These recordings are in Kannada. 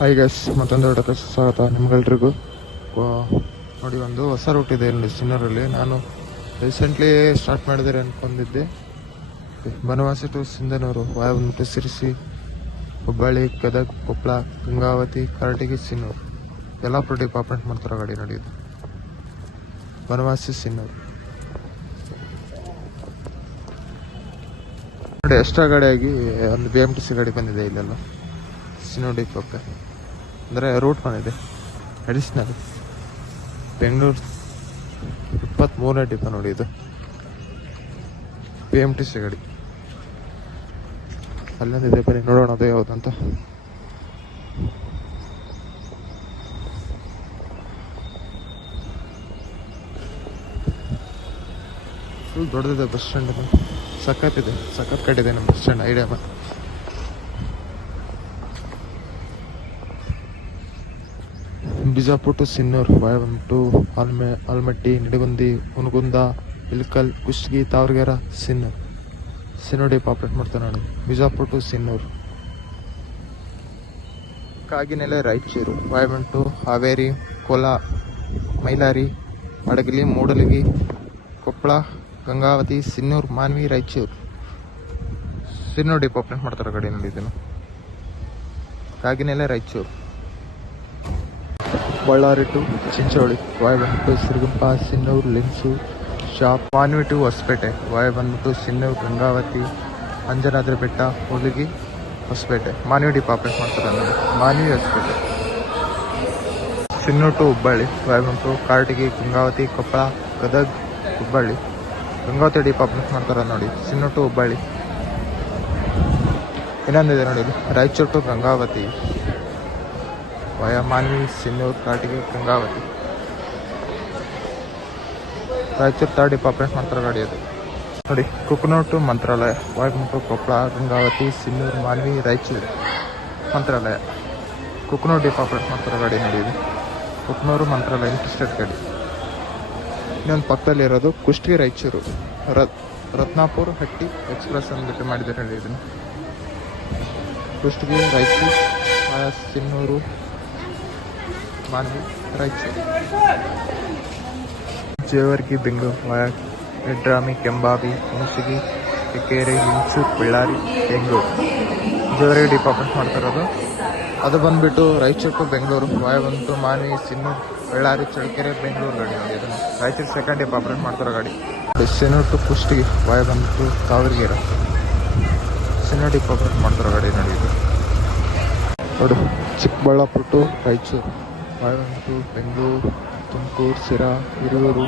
ಹಾಯ್ ಗೈಸ್ ಮತ್ತೊಂದು ವಿಡಿಯೋಕ್ಕೆ ಸ್ವಾಗತ ನಿಮ್ಗೆಲ್ರಿಗೂ. ನೋಡಿ, ಒಂದು ಹೊಸ ರೂಟ್ ಇದೆ ಇಲ್ಲಿ ಸಿನ್ನರಲ್ಲಿ ನಾನು ರೀಸೆಂಟ್ಲಿ ಸ್ಟಾರ್ಟ್ ಮಾಡಿದರೆ ಅಂದ್ಕೊಂಡಿದ್ದೆ ಬನವಾಸಿ ಟು ಸಿಂಧನೂರು ವಾಯ ಬಂದ್ಬಿಟ್ಟು ಸಿರಿಸಿ, ಹುಬ್ಬಳ್ಳಿ, ಗದಗ್ ಕೊಪ್ಪಳ ಗಂಗಾವತಿ, ಕರಟಗಿ ಸಿನ್ನೂರು ಯಲ್ಲಾಪುರ ಡಿಪಾರ್ಟ್ಮೆಂಟ್ ಮಾಡ್ತಾರೋ ಗಾಡಿ ನೋಡಿ ಬನವಾಸಿ ಸಿನ್ನೂರು ನೋಡಿ ಎಕ್ಸ್ಟ್ರಾ ಗಾಡಿಯಾಗಿ ಒಂದು ಬಿ ಎಂ ಟಿ ಸಿ ಗಾಡಿ ಬಂದಿದೆ ಇಲ್ಲೆಲ್ಲ. ಸಿನ್ನೂರು ಡಿಪೋಕ್ಕೆ ಅಂದರೆ ರೂಟ್ ಬಂದಿದೆ ಅಡಿಷ್ನಲ್ ಬೆಂಗಳೂರು ಇಪ್ಪತ್ತ್ಮೂರನೇ ಟಿಪ್ಪ ನೋಡಿ ಇದು. ಪಿ ಎಂ ಟಿ ಸಿ ಗಾಡಿ. ಅಲ್ಲೊಂದಿದೆ ಬನ್ನಿ, ನೋಡೋಣ ಅದು ಯಾವುದಂತ. ಫುಲ್ ದೊಡ್ಡದಿದೆ ಬಸ್ ಸ್ಟ್ಯಾಂಡ್ ಸಖತ್ತಿದೆ ಸಖತ್ ಕಟ್ಟಿದೆ ನಮ್ಮ bus stand idea Bijapur to Sinnur via to ಆಲ್ಮೆ, Almatti, Nidagundi Hungund Ilkal, Kushtagi Sinnur. Sinnur ಸಿನ್ನೋಡಿ ಪಾಪ್ರೇಟ್ ಮಾಡ್ತಾರೆ ನೋಡಿ ಬಿಜಾಪುರ್ ಟು ಸಿನ್ನೂರ್. ಕಾಗಿನೆಲೆ ರಾಯಚೂರು ಟು ಹಾವೇರಿ, ಕೋಲ, ಮೈಲಾರಿ ಅಡಗಲಿ ಮೂಡಲಗಿ, ಕೊಪ್ಪಳ, ಗಂಗಾವತಿ, ಸಿನ್ನೂರು, ಮಾನ್ವಿ ರಾಯಚೂರು ಸಿನ್ನೂರು ಡಿಪಾರ್ಟ್ಮೆಂಟ್ ಮಾಡ್ತಾರೆ ಕಡೆ ನೋಡಿ ಇದನ್ನು. ಕಾಗಿನೆಲೆ ರಾಯಚೂರು ಬಳ್ಳಾರಿ ಟು ಚಿಂಚೋಳಿ ವಾಯ್ ಬಂದ್ಬಿಟ್ಟು ಸಿರುಗುಂಪ, ಸಿನ್ನೂರು, ಲಿಂಗ್ಸು, ಶಾಪ್, ಮಾನ್ವಿ ಟು ಹೊಸಪೇಟೆ ವಾಯ್ ಬಂದ್ಬಿಟ್ಟು ಸಿನ್ನೂರು, ಗಂಗಾವತಿ ಅಂಜನಾದ್ರಿ ಬೆಟ್ಟ ಹುಲಿಗಿ, ಹೊಸಪೇಟೆ. ಮಾನ್ವಿ ಡಿಪಾರ್ಟ್ಮೆಂಟ್ ಮಾಡ್ತಾರೆ ನೋಡಿ. ಮಾನ್ವಿ, ಹೊಸಪೇಟೆ. ಸಿನ್ನೂರು ಟು ಹುಬ್ಬಳ್ಳಿ ವಾಯ್ ಬಂದ್ಬಿಟ್ಟು ಕಾರ್ಟಿಗಿ, ಗಂಗಾವತಿ, ಕೊಪ್ಪಳ, ಗದಗ್, ಹುಬ್ಬಳ್ಳಿ. ಗಂಗಾವತಿ ಡಿಪಾರ್ಟ್ಮೆಂಟ್ ಮಾಡ್ತಾರೆ ನೋಡಿ. ಸಿನ್ನೂರು ಟು ಹುಬ್ಬಳ್ಳಿ. ಇನ್ನೊಂದಿದೆ ನೋಡಿ Raichur to Gangavathi. Via Manvi Sinnur Karatagi Gangavathi. Raichur third department ಮಂತ್ರ ಗಾಡಿ ಅದು ನೋಡಿ ಕುಕ್ನೋಟು ಮಂತ್ರಾಲಯ ವಾಯ್ಮುಟ್ಟು ಕೊಪ್ಪಳ ಗಂಗಾವತಿ, ಸಿನ್ನೂರು, ಮಾನ್ವಿ, ರಾಯಚೂರು ಮಂತ್ರಾಲಯ. ಕುಕ್ನೂರ್ ಡಿಪಾರ್ಟ್ಮೆಂಟ್ ಮಂತ್ರ ಗಾಡಿ ನೋಡಿ ಇದು ಕುಕ್ನೂರು ಮಂತ್ರಾಲಯ ಇಂಟ್ರೆಸ್ಟೆಡ್ ಗಾಡಿ. ಇನ್ನೊಂದು ಪಕ್ಕದಲ್ಲಿರೋದು ಕುಷ್ಟಗಿ ರಾಯಚೂರು. ರತ್ ರತ್ನಾಪುರ ಹಟ್ಟಿ ಎಕ್ಸ್ಪ್ರೆಸ್ ಅಂದ್ಬಿಟ್ಟು ಮಾಡಿದ್ದಾರೆ ಹೇಳಿ ಇದನ್ನು ಕುಷ್ಟಗಿ ರಾಯಚೂರು ಸಿನ್ನೂರು ಮಾನ್ವಿ, ರಾಯಚೂರು. ಜೇವರ್ಗಿ, ಬೆಂಗಳೂರು ಎಡ್ರಾಮಿ ಕೆಂಬಾಬಿ ಹುಣಸಗಿ ಕೆಕೇರಿ ಹಿಂಚೂರು ಬಳ್ಳಾರಿ, ಬೆಂಗಳೂರು. ಜೇವರ್ಗಿ ಡಿಪಾರ್ಟ್ಮೆಂಟ್ ಮಾಡ್ತಿರೋದು. ಅದು ಬಂದ್ಬಿಟ್ಟು ರಾಯಚೂರು ಬೆಂಗಳೂರು ವಾಯ ಬಂತು ಮಾನ್ವಿ ಸಿನ್ನೂರು ಬಳ್ಳಾರಿ, ಚಳ್ಳಕೆರೆ, ಬೆಂಗಳೂರು ಗಾಡಿ ನೋಡಿ ಅದನ್ನು ರಾಯಚೂರು ಸೆಕೆಂಡ್ ಡಿಪಾರ್ಟ್ಮೆಂಟ್ ಮಾಡ್ತಾರೋ ಗಾಡಿ. ಸಿನ್ನೂರು ಟು ಪುಷ್ಟಿ ವಾಯ ಬಂದ್ಬಿಟ್ಟು ಕಾವೇರಿಗೆರ ಸಿನ್ನೂರು ಡಿಪಾರ್ಟ್ಮೆಂಟ್ ಮಾಡ್ತಾರೋ ಗಾಡಿ ನೋಡಿ ಇದು ಚಿಕ್ಕಬಳ್ಳಾಪುರ ಟು ರಾಯಚೂರು. ಬಾಳೆಹೊನ್ನೂರು ಬೆಂಗಳೂರು, ತುಮಕೂರು ಸಿರಾ ಹಿರಿಯೂರು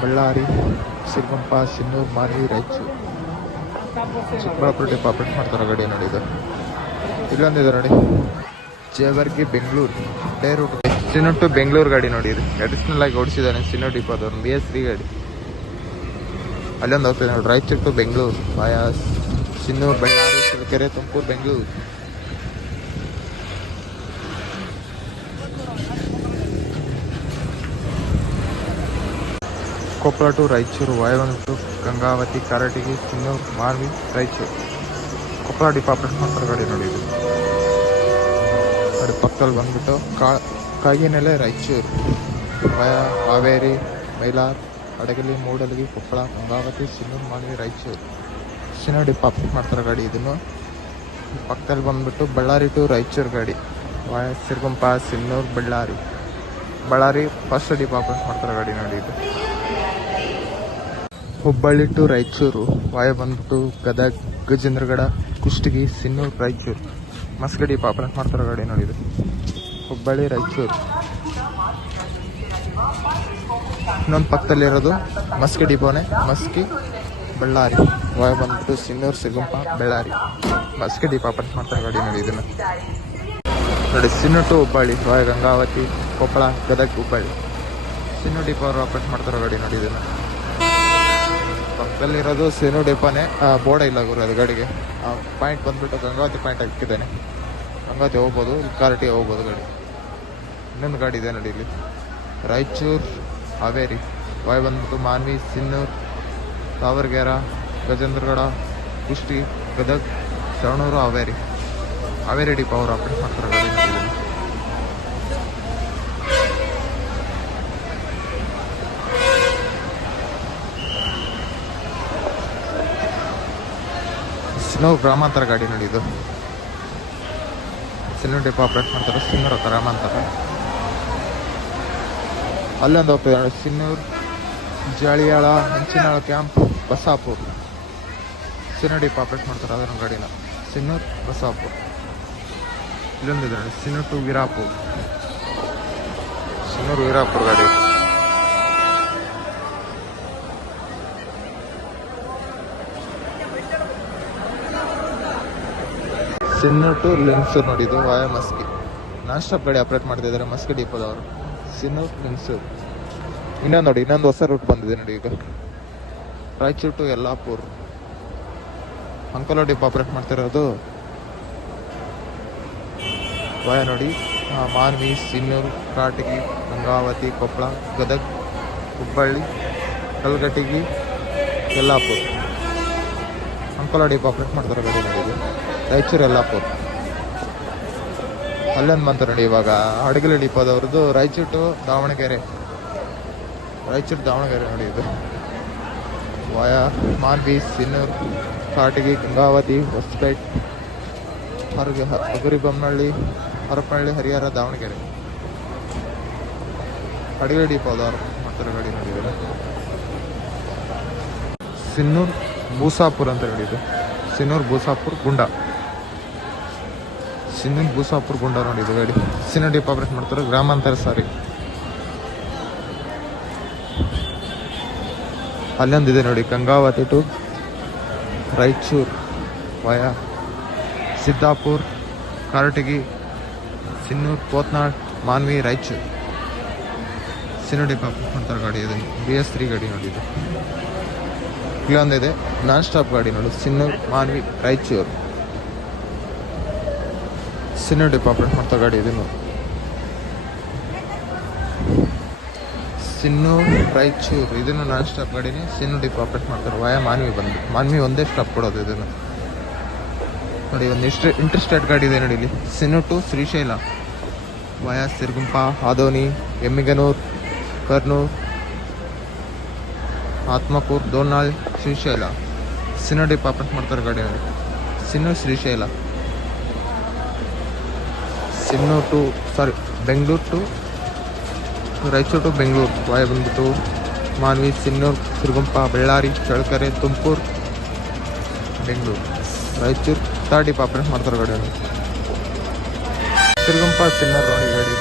ಬಳ್ಳಾರಿ, ಸಿರಿಗಂಪ, ಸಿನ್ನೂರು ಮಾರಿ ರಾಯಚೂರು. ಚಿಕ್ಕಬಳ್ಳಾಪುರ ಡಿಪಾರ್ಟ್ಮೆಂಟ್ ಮಾಡ್ತಾರೆ ಗಾಡಿ ನೋಡಿ ಇದು ಇಲ್ಲೊಂದಿದೆ ನೋಡಿ. Jewargi, Bengaluru. Day route Sinnu to Bengaluru ಗಾಡಿ ನೋಡಿ ಇದು. ಅಡಿಷನಲ್ ಆಗಿ ಓಡಿಸಿದ್ದಾನೆ ಸಿನ್ನು ಡಿಪೋದವ್ರು ಬಿ ಎಸ್ ತ್ರೀ ಗಾಡಿ. ಅಲ್ಲೊಂದು ಹೋಗ್ತದೆ ನೋಡಿ. ರಾಯಚೂರು ಟು ಬೆಂಗಳೂರು ಆಯಾ ಸಿನ್ನೂರು, ಬಳ್ಳಾರಿ, ಕೆರೆ, Tumakuru, Bengaluru. Koppal to Raichur to Gangavathi, Karatagi Sinnur Marvi, Raichur. Koppal department ಮಾಡ್ತಾರೆ ಗಾಡಿ ನೋಡಿ ನೋಡಿ ಪಕ್ಕದಲ್ಲಿ ಬಂದ್ಬಿಟ್ಟು ಕಾ, Kaginele Raichur. Via, Haveri Mylar ಅಡಗಲಿ Mudalagi Koppal Gangavathi Sinnur Manvi Raichur. Sinnur department ಮಾಡ್ತಾರೆ ಗಾಡಿ ಇದನ್ನು. ಪಕ್ಕದಲ್ಲಿ ಬಂದ್ಬಿಟ್ಟು ಬಳ್ಳಾರಿ ಟು ರಾಯಚೂರು ಗಾಡಿ. Via, Siruguppa, Sinnur, Ballari. Ballari first department ಮಾಡ್ತಾರೆ ಗಾಡಿ ನೋಡಿ ಇದು ಹುಬ್ಬಳ್ಳಿ ಟು ರಾಯಚೂರು. ವಾಯ ಬಂದ್ಬಿಟ್ಟು ಗದಗ್, ಗಜೇಂದ್ರಗಡ, ಕುಷ್ಟಗಿ, ಸಿನ್ನೂರು, ರಾಯಚೂರು. ಮಸ್ಗಡಿ ಪಾಪನ ಮಾಡ್ತಾರೋ ಗಾಡಿ ನೋಡಿದ್ರು. ಹುಬ್ಬಳ್ಳಿ, ರಾಯಚೂರು. ಇನ್ನೊಂದು ಪಕ್ಕದಲ್ಲಿರೋದು ಮಸ್ಕಿ ಡಿಪೋನೆ ಮಸ್ಕಿ ಬಳ್ಳಾರಿ. ವಾಯ ಬಂದ್ಬಿಟ್ಟು ಸಿನ್ನೂರು, ಸಿಗುಂಪ, ಬಳ್ಳಾರಿ. ಮಸ್ಕಿ ಡಿಪಾರ್ಟ್ಮೆಂಟ್ ಮಾಡ್ತಾರೆ ಗಾಡಿ ನೋಡಿ ಇದನ್ನು. ನೋಡಿ Sinnu to Hubballi via Gangavathi, Koppal, Gadag, Hubballi. Sinnu depot operate ಮಾಡ್ತಾರೆ ಗಾಡಿ ನೋಡಿ ಇದನ್ನು. ಪಕ್ಕದಲ್ಲಿರೋದು ಸೇನು ಡೆಪಾನೆ. ಬೋರ್ಡ್ ಇಲ್ಲ ಗುರು ಅದು ಗಾಡಿಗೆ. ಪಾಯಿಂಟ್ ಬಂದ್ಬಿಟ್ಟು ಗಂಗಾವತಿ ಪಾಯಿಂಟ್ ಹಾಕಿದ್ದೇನೆ. ಗಂಗಾವತಿ ಹೋಗ್ಬೋದು ಕಾರಟಿ ಹೋಗ್ಬೋದು ಗಾಡಿ. ಇನ್ನೊಂದು ಗಾಡಿ ಇದೆ ನೋಡಿ ಇಲ್ಲಿ. ರಾಯಚೂರು, ಹಾವೇರಿ. ವಾಯ್ ಬಂದ್ಬಿಟ್ಟು ಮಾನ್ವಿ, ಸಿನ್ನೂರು, ತಾವರ್ಗೇರ, ಗಜೇಂದ್ರಗಡ, ಕುಷ್ಟಿ, ಗದಗ್ ಸವಣೂರು ಹಾವೇರಿ. ಹಾವೇರಿ ಡಿ ಅವರು ಆಪರೇಟ್ ಮಾಡ್ತಾರೆ ಗಾಡಿ ಸ್ನೋ ಗ್ರಾಮಾಂತರ ಗಾಡಿ ನೋಡಿ ಇದು ಸಿಲಿಂಡರ್ ಡಿಪೋ ಆಪರೇಟ್ ಮಾಡ್ತಾರೆ ಸಿನ್ನೂರು ಗ್ರಾಮಾಂತರ. ಅಲ್ಲೊಂದು ಹೋಗ್ತದೆ ನೋಡಿ Sinnur ಜಾಳಿಯಾಳ Hanchinal camp Basapur Sinnur depot operate ಮಾಡ್ತಾರೆ ಅದರ ಗಾಡಿನ. ಸಿನ್ನೂರ್ ಬಸಾಪುರ್ ಇಲ್ಲೊಂದಿದೆ ನೋಡಿ ಸಿನ್ನೂರು ಟು ವೀರಾಪುರ್ ಸಿನ್ನೂರು ವೀರಾಪುರ್ ಗಾಡಿ. ಸಿನ್ನೂರು ಟು ನೋಡಿ ನೋಡಿದ್ದು ವಾಯ ಮಸ್ಕಿ. ನಾನ್ ಸ್ಟಾಪ್ ಗಾಡಿ ಆಪ್ರೇಟ್ ಮಾಡ್ತಿದ್ದಾರೆ ಮಸ್ಕಿ ಡಿಪೋದವರು. ಸಿನ್ನು ಲಿಂಗ್ಸೂರ್ ಇನ್ನೊಂದು ನೋಡಿ, ಇನ್ನೊಂದು ಹೊಸ ರೂಟ್ ಬಂದಿದೆ ನೋಡಿ ಈಗ. Raichur to Yellapur. Ankola depot operate ಮಾಡ್ತಿರೋದು ವಾಯ ನೋಡಿ ಮಾನ್ವಿ, ಸಿನ್ನೂರು, ಕಾಟಗಿ, ಗಂಗಾವತಿ, ಕೊಪ್ಪಳ, ಗದಗ್, ಹುಬ್ಬಳ್ಳಿ, ಕಲ್ಗಟ್ಟಿಗಿ, ಯಲ್ಲಾಪುರ್. ಅಂಕೋಲ ಡಿಪೋ ಆಪ್ರೇಟ್ ಮಾಡ್ತಾರೆ ಗಾಡಿ ನೋಡಿ ರಾಯಚೂರು ಯಲ್ಲಾಪುರ್ ಅಲ್ಲೇನ್ ಬಂತು ನೋಡಿ, ಇವಾಗ ಹಡಗಲಿ ಡಿಪೋದವ್ರದ್ದು ರಾಯಚೂರು ಟು ದಾವಣಗೆರೆ. ರಾಯಚೂರು ದಾವಣಗೆರೆ ನೋಡಿ ಇದು. ವಾಯ ಮಾನ್ವಿ ಸಿನ್ನೂರು, ಕಾಟಗಿ, ಗಂಗಾವತಿ, ಹೊಸಪೇಟ್, ಹೊರಗೆ ಹಗುರಿಬೊಮ್ಮನಹಳ್ಳಿ ಹರಪನಹಳ್ಳಿ ಹರಿಹರ, ದಾವಣಗೆರೆ. ಹಡಗಲಿ ಡಿಪೋದವ್ರು ಮಾಡ್ತಾರೆ ಗಾಡಿ ನೋಡಿದ್ದಾರೆ ಸಿನ್ನೂರ್ ಬೂಸಾಪುರ್ ಅಂತ ಹೇಳಿದ್ದು ಸಿನ್ನೂರ್, ಭೂಸಾಪುರ್, ಗುಂಡ. ಸಿನ್ನೂರ್ ಬೂಸಾಪುರ್ ಗುಂಡ ಇದು ಗಾಡಿ ಸಿನ್ನ ಡಿಪ್ ಆಪರೇಟ್ ಮಾಡ್ತಾರೆ, ಗ್ರಾಮಾಂತರ ಸಾರಿ. ಅಲ್ಲೊಂದಿದೆ ನೋಡಿ, ಗಂಗಾವತಿ ಟು ರಾಯಚೂರ್ ವಯಾ ಸಿದ್ದಾಪುರ್, ಕಾರಟಗಿ, ಸಿನ್ನೂರ್ ಪೋತ್ನಾಡ್ ಮಾನ್ವಿ, ರಾಯಚೂರು. ಸಿನ್ನ ಡಿಪ್ ಆಪರೇಟ್ ಮಾಡ್ತಾರೆ ಗಾಡಿ ಇದೆ ಬಿ ಎಸ್ ತ್ರೀ ಗಾಡಿ ನೋಡಿ ಇದು. ಇಲ್ಲೊಂದಿದೆ ನಾನ್ ಸ್ಟಾಪ್ ಗಾಡಿ ನೋಡಿ, ಸಿನ್ನೂರು, ಮಾನ್ವಿ, ರಾಯಚೂರು. ಸಿನ್ನೂರ್ ಡಿಪಾರ್ಟ್ಮೆಂಟ್ ಮಾಡ್ತಾ ಗಾಡಿ ಇದನ್ನು ಸಿನ್ನು, ರಾಯಚೂರು, ಇದನ್ನು ನಾನ್ ಸ್ಟಾಪ್ ಗಾಡಿನೇ ಸಿನ್ನು ಡಿಪಾರ್ಟ್ಮೆಂಟ್ ಮಾಡ್ತಾರೆ. ವಾಯ, ಮಾನ್ವಿ ಬಂದು ಮಾನ್ವಿ ಒಂದೇ ಸ್ಟಾಪ್ ಕೊಡೋದು ಇದನ್ನು. ನೋಡಿ, ಒಂದು ಇಷ್ಟು ಇಂಟ್ರೆಸ್ಟೆಡ್ ಗಾಡಿ ಇದೆ ನೋಡಿ ಇಲ್ಲಿ. Sinnu to Srisaila. Via, Siruguppa Adoni Yemmiganur, Kurnool, Atmakur, Donal, Srisaila. Sinnu department ಮಾಡ್ತಾರೆ ಗಾಡಿ ನೋಡಿ. Sinnu, Srisaila. Sinnu to sorry Bengaluru to Raichur to Bengaluru via ಬಂದ್ಬಿಟ್ಟು Manvi Sinnur ತಿರುಗುಂಪ Ballari Challakere Tumakuru Bengaluru Raichur third depot operate ಮಾಡ್ತಾರೆ ಗಾಡಿ ತಿರುಗುಂಪ ಸಿನ್ನೂರು ಸಿನ್ನರ್ ಗಾಡಿ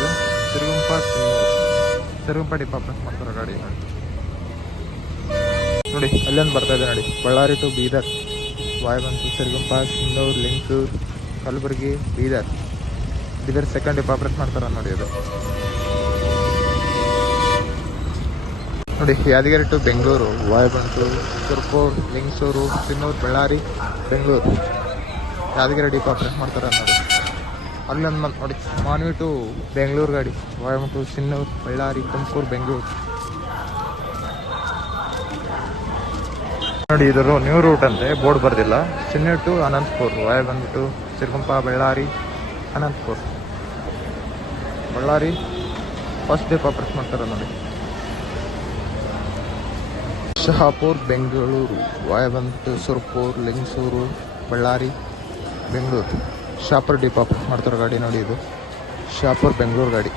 ತಿರುಗುಂಪ ಸಿರುಗುಂಪ ಸಿನ್ನೂರು ತಿರುಗುಂಪ ಡಿಪ್ ಮಾಡ್ತಾರೆ ಗಾಡಿ ನೋಡಿ, ಅಲ್ಲೊಂದು ಬರ್ತಾ ಇದೆ ನೋಡಿ. ಬಳ್ಳಾರಿ ಟು ಬೀದರ್ ವಾಯ್ ಬಂತು ಸಿರುಗುಂಪ ಲಿಂಕ್ ಲಿಂಗಸೂರ್ ಕಲಬುರಗಿ ಬೀದರ್ ಬೀದರ್ ಸೆಕೆಂಡ್ ಇಪ್ಪ ಆಪ್ರೇಟ್ ಮಾಡ್ತಾರೆ ನೋಡಿ ಅದು. ನೋಡಿ, ಯಾದಗಿರಿ ಟು ಬೆಂಗಳೂರು ವಾಯಬಂಟು ಸುರ್ಪೂರ್ ಲಿಂಗಸೂರು ಸಿನ್ನೂರು ಬಳ್ಳಾರಿ ಬೆಂಗಳೂರು ಯಾದಗಿರಿ ಡಿಪ್ ಆಪ್ರೇಟ್ ಮಾಡ್ತಾರೆ ನೋಡಿ ಅಲ್ಲೊಂದು ಮಂತ್ ನೋಡಿ ಮಾನ್ವಿ ಟು ಬೆಂಗಳೂರು ಗಾಡಿ ವಾಯಬಂಟು ಸಿನ್ನೂರು ಬಳ್ಳಾರಿ ತುಮಕೂರು ಬೆಂಗಳೂರು ನೋಡಿ ಇದರ ನ್ಯೂ ರೂಟ್ ಅಂತೆ, ಬೋರ್ಡ್ ಬರ್ದಿಲ್ಲ. ಸಿನ್ನೂರು ಟು ಅನಂತಪುರ್ ವಾಯ ಬಂದ್ಬಿಟ್ಟು Siruguppa Ballari Anantapur Ballari. First day press ಮಾಡ್ತಾರೆ ನೋಡಿ. ಶಹಾಪುರ್, ಬೆಂಗಳೂರು ವಾಯಬಂತ್ ಸುರ್ಪುರ್, ಲಿಂಗಸೂರು, ಬಳ್ಳಾರಿ, ಬೆಂಗಳೂರು. ಶಾಪುರ್ ಡಿಪ್ ಆಪರೇಟ್ ಮಾಡ್ತಾರೆ ಗಾಡಿ ನೋಡಿ ಇದು. ಶಾಪುರ್ ಬೆಂಗಳೂರು ಗಾಡಿ.